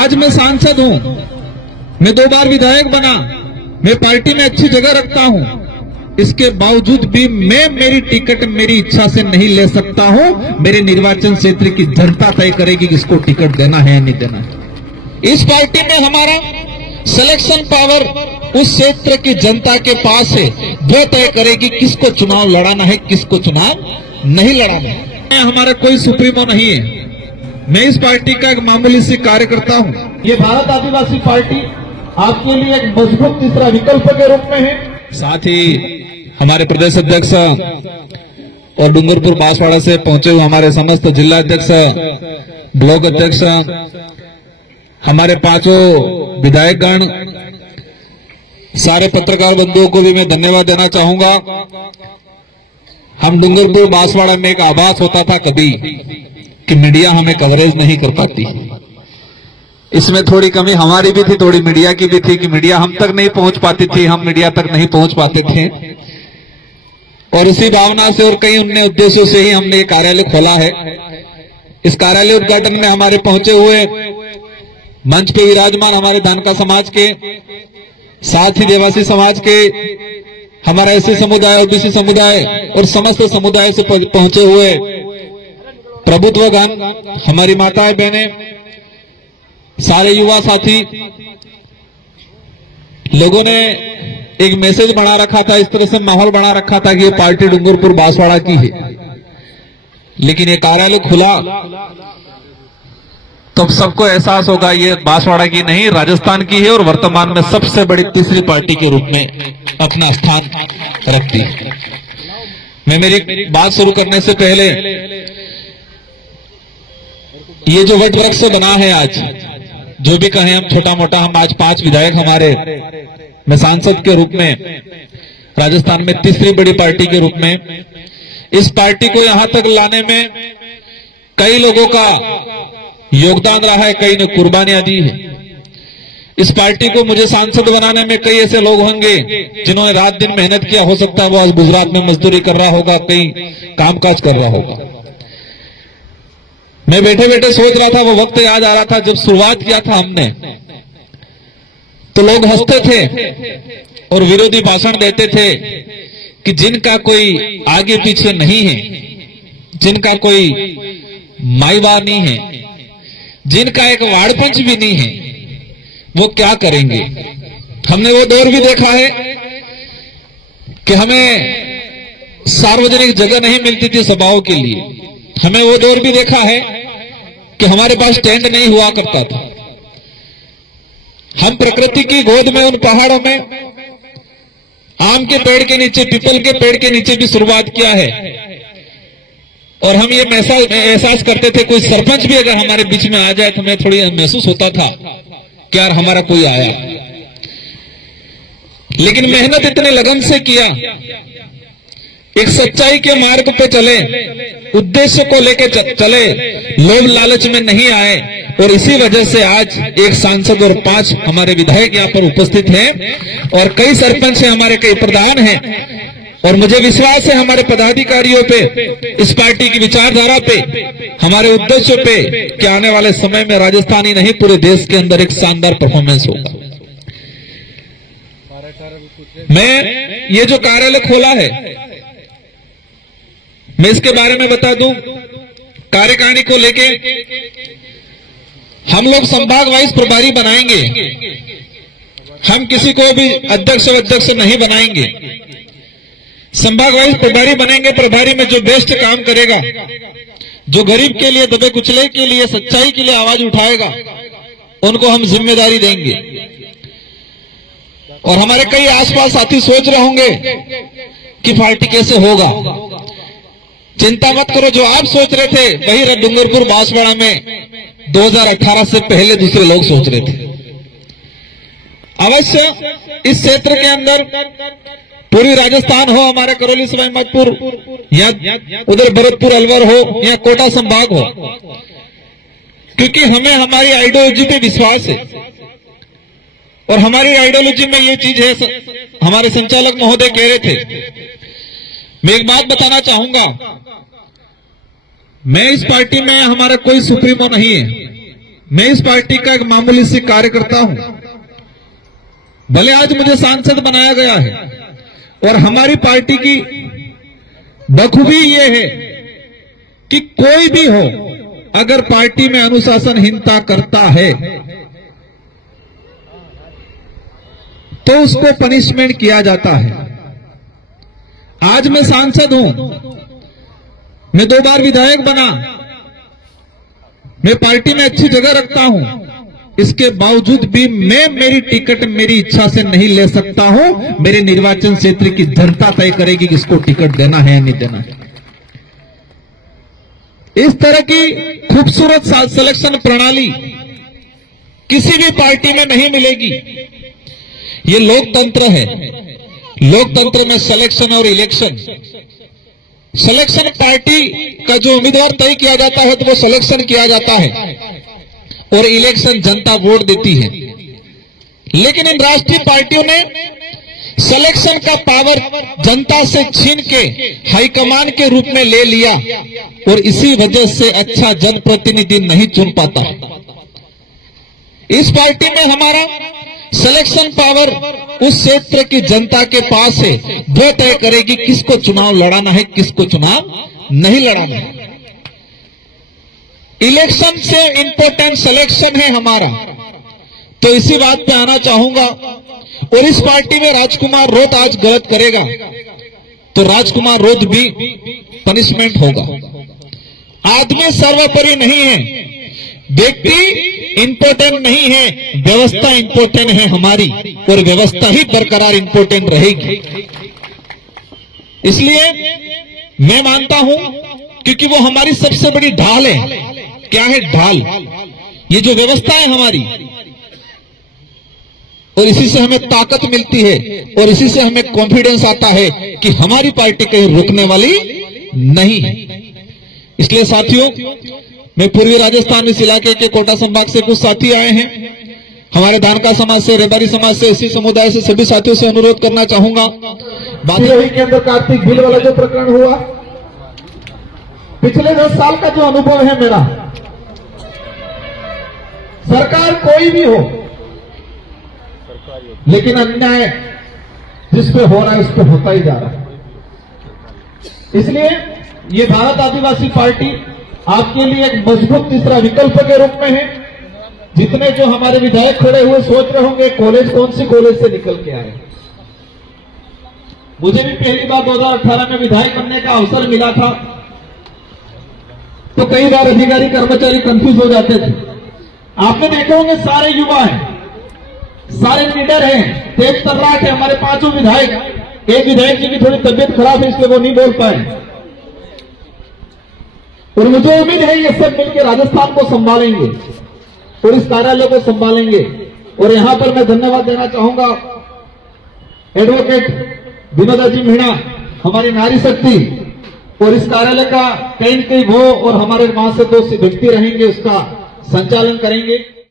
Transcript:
आज मैं सांसद हूं, मैं 2 बार विधायक बना, मैं पार्टी में अच्छी जगह रखता हूं, इसके बावजूद भी मैं मेरी टिकट मेरी इच्छा से नहीं ले सकता हूं। मेरे निर्वाचन क्षेत्र की जनता तय करेगी किसको टिकट देना है या नहीं देना है। इस पार्टी में हमारा सिलेक्शन पावर उस क्षेत्र की जनता के पास है, वो तय करेगी किसको चुनाव लड़ाना है, किसको चुनाव नहीं लड़ाना है। हमारा कोई सुप्रीमो नहीं है, मैं इस पार्टी का एक मामूली सी कार्यकर्ता हूं। ये भारत आदिवासी पार्टी आपके लिए एक मजबूत तीसरा विकल्प के रूप में है। साथ ही हमारे प्रदेश अध्यक्ष और डूंगरपुर बांसवाड़ा से पहुंचे हुए हमारे समस्त जिला अध्यक्ष, ब्लॉक अध्यक्ष, हमारे 5 विधायकगण, सारे पत्रकार बंधुओं को भी मैं धन्यवाद देना चाहूंगा। हम डूंगरपुर बांसवाड़ा में एक आभास होता था कभी कि मीडिया हमें कवरेज नहीं कर पाती। इसमें थोड़ी कमी हमारी भी थी, थोड़ी मीडिया की भी थी कि मीडिया हम तक नहीं पहुंच पाती थी, हम मीडिया तक नहीं पहुंच पाते थे। और इसी भावना से और कई अन्य उद्देश्यों से ही हमने ये कार्यालय खोला है। इस कार्यालय उद्घाटन में हमारे पहुंचे हुए मंच पे विराजमान हमारे धानका समाज के, साथ ही देवासी समाज के, हमारा एससी समुदाय, ओबीसी समुदाय और समस्त समुदाय से पहुंचे हुए प्रभुत्वगण, हमारी माताएं बहनें, सारे युवा साथी लोगों ने एक मैसेज बना रखा था, इस तरह से माहौल बना रखा था कि ये पार्टी डूंगरपुर बांसवाड़ा की है। लेकिन ये कार्यालय खुला तो सबको एहसास होगा ये बांसवाड़ा की नहीं, राजस्थान की है और वर्तमान में सबसे बड़ी तीसरी पार्टी के रूप में अपना स्थान रखती है। मैं मेरी बात शुरू करने से पहले ये जो वट वृक्ष बना है आज, जो भी कहें हम छोटा मोटा, हम आज 5 विधायक हमारे, मैं सांसद के रूप में राजस्थान में तीसरी बड़ी पार्टी के रूप में, इस पार्टी को यहां तक लाने में कई लोगों का योगदान रहा है, कई ने कुर्बानियां दी है। इस पार्टी को मुझे सांसद बनाने में कई ऐसे लोग होंगे जिन्होंने रात दिन मेहनत किया, हो सकता है वो आज गुजरात में मजदूरी कर रहा होगा, कहीं कामकाज कर रहा होगा। मैं बैठे बैठे सोच रहा था, वो वक्त याद आ रहा था जब शुरुआत किया था हमने, तो लोग हंसते थे और विरोधी भाषण देते थे कि जिनका कोई आगे पीछे नहीं है, जिनका कोई माईबार नहीं है, जिनका एक वाड़पंच भी नहीं है, वो क्या करेंगे। हमने वो दौर भी देखा है कि हमें सार्वजनिक जगह नहीं मिलती थी सभाओं के लिए। हमें वो दौर भी देखा है कि हमारे पास टेंट नहीं हुआ करता था। हम प्रकृति की गोद में, उन पहाड़ों में, आम के पेड़ के नीचे, पीपल के पेड़ के नीचे भी शुरुआत किया है। और हम ये एहसास करते थे, कोई सरपंच भी अगर हमारे बीच में आ जाए तो हमें थोड़ी महसूस होता था कि यार हमारा कोई आया। लेकिन मेहनत इतने लगन से किया, एक सच्चाई के मार्ग पे चले, उद्देश्य को लेके चले, लोभ लालच में नहीं आए, और इसी वजह से आज एक सांसद और 5 हमारे विधायक यहाँ पर उपस्थित हैं और कई सरपंच हैं हमारे, कई प्रधान हैं। और मुझे विश्वास है हमारे पदाधिकारियों पे, इस पार्टी की विचारधारा पे, हमारे उद्देश्यों पे कि आने वाले समय में राजस्थान ही नहीं पूरे देश के अंदर एक शानदार परफॉर्मेंस होगा। मैं ये जो कार्यालय खोला है, मैं इसके बारे में बता दूं, कार्यकारिणी को लेके हम लोग संभाग वाइज प्रभारी बनाएंगे, हम किसी को भी अध्यक्ष नहीं बनाएंगे। संभाग वाइज प्रभारी बनेंगे। प्रभारी में जो बेस्ट काम करेगा, जो गरीब के लिए, दबे कुचले के लिए, सच्चाई के लिए आवाज उठाएगा, उनको हम जिम्मेदारी देंगे। और हमारे कई आसपास साथी सोच रहे होंगे कि पार्टी कैसे होगा। चिंता मत करो, जो आप सोच रहे थे वही डूंगरपुर बांसवाड़ा में 2018 से पहले दूसरे लोग सोच रहे थे। अवश्य इस क्षेत्र के अंदर पूरी राजस्थान हो, हमारे करौली सवाई माधोपुर या उधर भरतपुर अलवर हो या कोटा संभाग हो, क्योंकि हमें हमारी आइडियोलॉजी पे विश्वास है। और हमारी आइडियोलॉजी में ये चीज है, हमारे संचालक महोदय कह रहे थे, मैं एक बात बताना चाहूंगा, मैं इस पार्टी में, हमारा कोई सुप्रीमो नहीं है, मैं इस पार्टी का एक मामूली सी कार्यकर्ता हूं। भले आज मुझे सांसद बनाया गया है और हमारी पार्टी की बखूबी ये है कि कोई भी हो अगर पार्टी में अनुशासनहीनता करता है तो उसको पनिशमेंट किया जाता है। आज मैं सांसद हूं, मैं 2 बार विधायक बना, मैं पार्टी में अच्छी जगह रखता हूं, इसके बावजूद भी मैं मेरी टिकट मेरी इच्छा से नहीं ले सकता हूं। मेरे निर्वाचन क्षेत्र की जनता तय करेगी कि इसको टिकट देना है या नहीं देना है। इस तरह की खूबसूरत सिलेक्शन प्रणाली किसी भी पार्टी में नहीं मिलेगी। ये लोकतंत्र है। लोकतंत्र में सिलेक्शन और इलेक्शन, सिलेक्शन पार्टी का जो उम्मीदवार तय किया जाता है तो वो सिलेक्शन किया जाता है और इलेक्शन जनता वोट देती है। लेकिन इन राष्ट्रीय पार्टियों ने सिलेक्शन का पावर जनता से छीन के हाईकमान के रूप में ले लिया और इसी वजह से अच्छा जनप्रतिनिधि नहीं चुन पाता। इस पार्टी में हमारा सिलेक्शन पावर उस क्षेत्र की जनता के पास है, वो तय करेगी किसको चुनाव लड़ाना है, किसको चुनाव नहीं लड़ाना है। इलेक्शन से इंपॉर्टेंट सिलेक्शन है हमारा। तो इसी बात पे आना चाहूंगा। और इस पार्टी में राजकुमार रोत आज गलत करेगा तो राजकुमार रोत भी पनिशमेंट होगा। आदमी सर्वोपरि नहीं है, व्यक्ति इंपॉर्टेंट नहीं है, व्यवस्था इंपॉर्टेंट है हमारी और व्यवस्था ही बरकरार इंपॉर्टेंट रहेगी। इसलिए मैं मानता हूं, क्योंकि वो हमारी सबसे बड़ी ढाल है। क्या है ढाल? ये जो व्यवस्था है हमारी, और इसी से हमें ताकत मिलती है और इसी से हमें कॉन्फिडेंस आता है कि हमारी पार्टी कहीं रुकने वाली नहीं है। इसलिए साथियों, मैं पूर्वी राजस्थान इस इलाके के कोटा संभाग से कुछ साथी आए हैं, हमारे धानका समाज से, रेबारी समाज से, इसी समुदाय से सभी साथियों से अनुरोध करना चाहूंगा। सिरोही के अंदर कार्तिक बिल वाला जो प्रकरण हुआ, पिछले 10 साल का जो अनुभव है मेरा, सरकार कोई भी हो, लेकिन अन्याय जिस पे हो रहा है उस पे होता ही जा रहा है। इसलिए ये भारत आदिवासी पार्टी आपके लिए एक मजबूत तीसरा विकल्प के रूप में है। जितने जो हमारे विधायक खड़े हुए सोच रहे होंगे कॉलेज कौन सी कॉलेज से निकल के आए। मुझे भी पहली बार 2018 में विधायक बनने का अवसर मिला था तो कई बार अधिकारी कर्मचारी कंफ्यूज हो जाते थे। आपने देखे होंगे सारे युवा हैं, सारे लीडर हैं, तेज तर्राट है। हमारे 5 विधायक, एक विधायक जी की थोड़ी तबियत खराब है इसलिए वो नहीं बोल पाए, और मुझे उम्मीद है ये सब मिलकर राजस्थान को संभालेंगे और इस कार्यालय को संभालेंगे। और यहां पर मैं धन्यवाद देना चाहूंगा एडवोकेट विनोदा जी मीणा, हमारी नारी शक्ति, और इस कार्यालय का कहीं न कहीं वो और हमारे वहां से 2 व्यक्ति रहेंगे, उसका संचालन करेंगे।